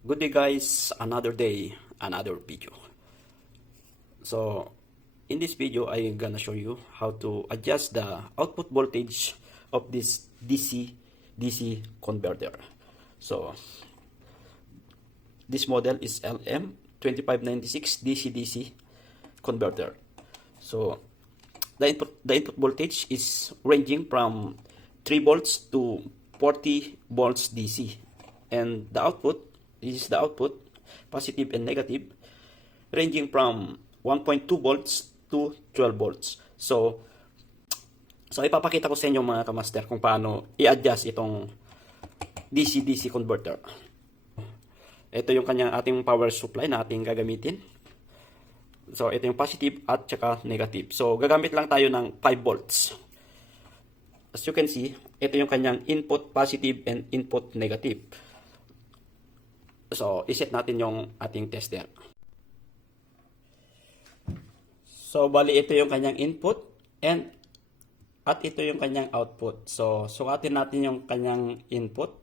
Good day guys, another day, another video. So, in this video, I'm gonna show you how to adjust the output voltage of this DC converter. So, this model is LM2596 DC converter. So, the input voltage is ranging from 3 volts to 40 volts DC. And the output, this is the output, positive and negative, ranging from 1.2 volts to 12 volts. So ipapakita ko sa inyo mga kamaster kung paano i-adjust itong DC-DC converter. Ito yung kanyang ating power supply na ating gagamitin. So ito yung positive at saka negative. So gagamit lang tayo ng 5 volts. As you can see, ito yung kanyang input positive and input negative. So, iset natin yung ating tester. So, bali ito yung kanyang input at ito yung kanyang output. So, sukatin natin yung kanyang input.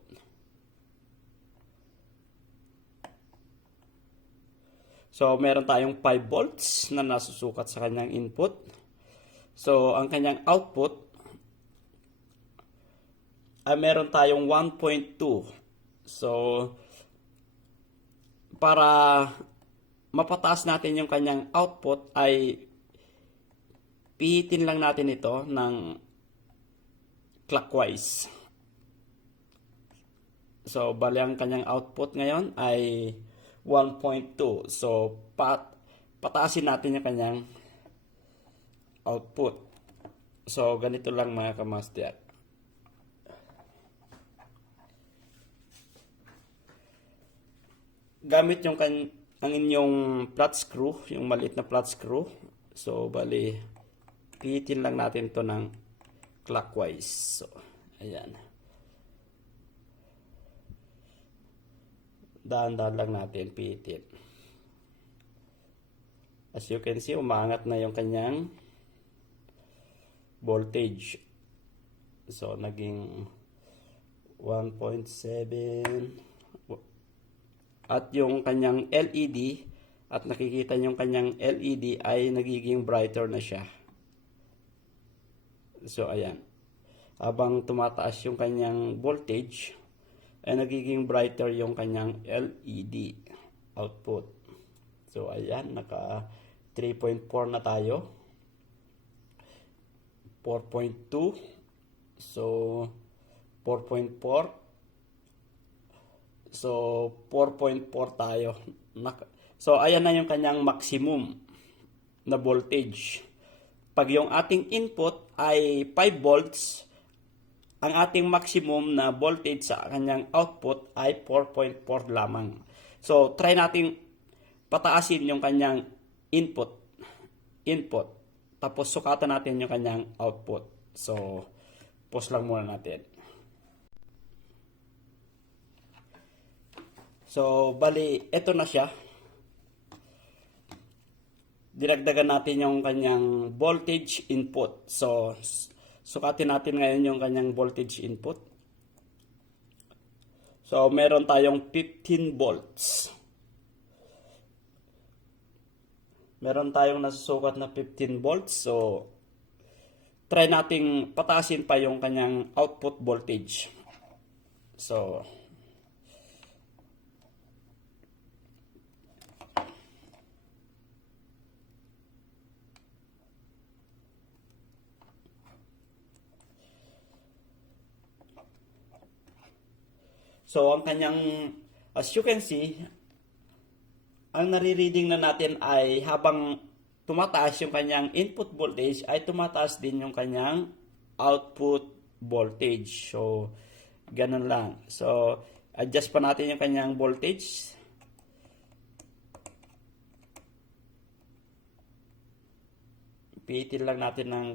So, meron tayong 5 volts na nasusukat sa kanyang input. So, ang kanyang output ay meron tayong 1.2. So, para mapataas natin yung kanyang output ay pihitin lang natin ito ng clockwise. So, bali ang kanyang output ngayon ay 1.2. So, pataasin natin yung kanyang output. So, ganito lang mga kamaster. Gamit yung ang inyong flat screw, yung maliit na flat screw. So, bali, pihitin lang natin to ng clockwise. So, ayan. Dahan-dahan lang natin pihitin. As you can see, umangat na yung kanyang voltage. So, naging 1.7. At yung kanyang LED, at nakikita yung kanyang LED ay nagiging brighter na siya. So, ayan. Habang tumataas yung kanyang voltage, ay nagiging brighter yung kanyang LED output. So, ayan. Naka 3.4 na tayo. 4.2. So, 4.4. So, 4.4 tayo. So, ayan na yung kanyang maximum na voltage. Pag yung ating input ay 5 volts, ang ating maximum na voltage sa kanyang output ay 4.4 lamang. So, try nating pataasin yung kanyang input. Tapos, sukatan natin yung kanyang output. So, pause lang muna natin. So, bali, ito na siya. Dinagdagan natin yung kanyang voltage input. So, sukatin natin ngayon yung kanyang voltage input. So, meron tayong 15 volts. Meron tayong nasusukat na 15 volts. So, try nating pataasin pa yung kanyang output voltage. So, ang kanyang, as you can see, ang nare-reading na natin ay habang tumataas yung kanyang input voltage, ay tumataas din yung kanyang output voltage. So, ganun lang. So, adjust pa natin yung kanyang voltage. Pihitin lang natin ng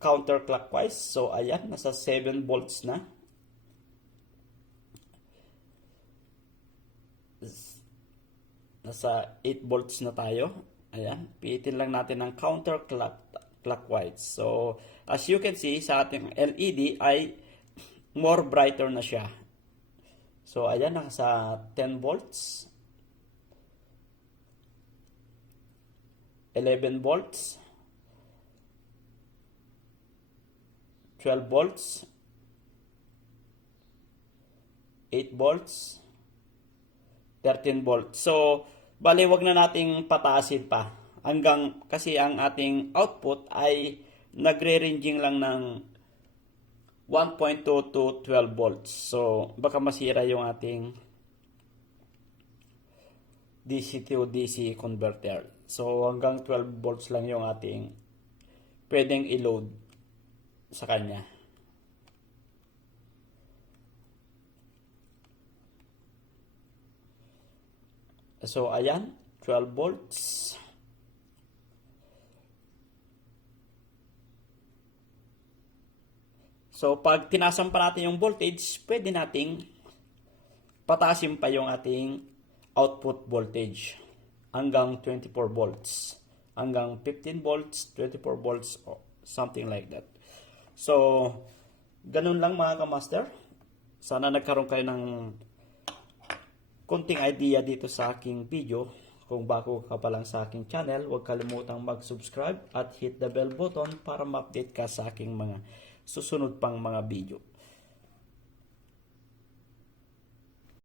counterclockwise. So, ayan, nasa 7 volts na. Nasa 8 volts na tayo. Ayan, pihitin lang natin ng counterclockwise. So, as you can see, sa ating LED ay more brighter na siya. So, ayan, nasa 10 volts, 11 volts, 12 volts, 8 volts, 13 volts. So, bali wag na nating pataasin pa. Kasi ang ating output ay nagre-ranging lang ng 1.2 to 12 volts. So, baka masira yung ating DC to DC converter. So, hanggang 12 volts lang yung ating pwedeng i-load sa kanya. So, ayan, 12 volts. So, pag tinasan pa natin yung voltage, pwede nating pataasin pa yung ating output voltage hanggang 24 volts. Hanggang 15 volts, 24 volts, something like that. So, ganun lang mga kamaster. Sana nagkaroon kayo ng konting idea dito sa aking video. Kung bago ka pa lang sa aking channel, huwag kalimutang mag-subscribe at hit the bell button para ma-update ka sa aking mga susunod pang mga video.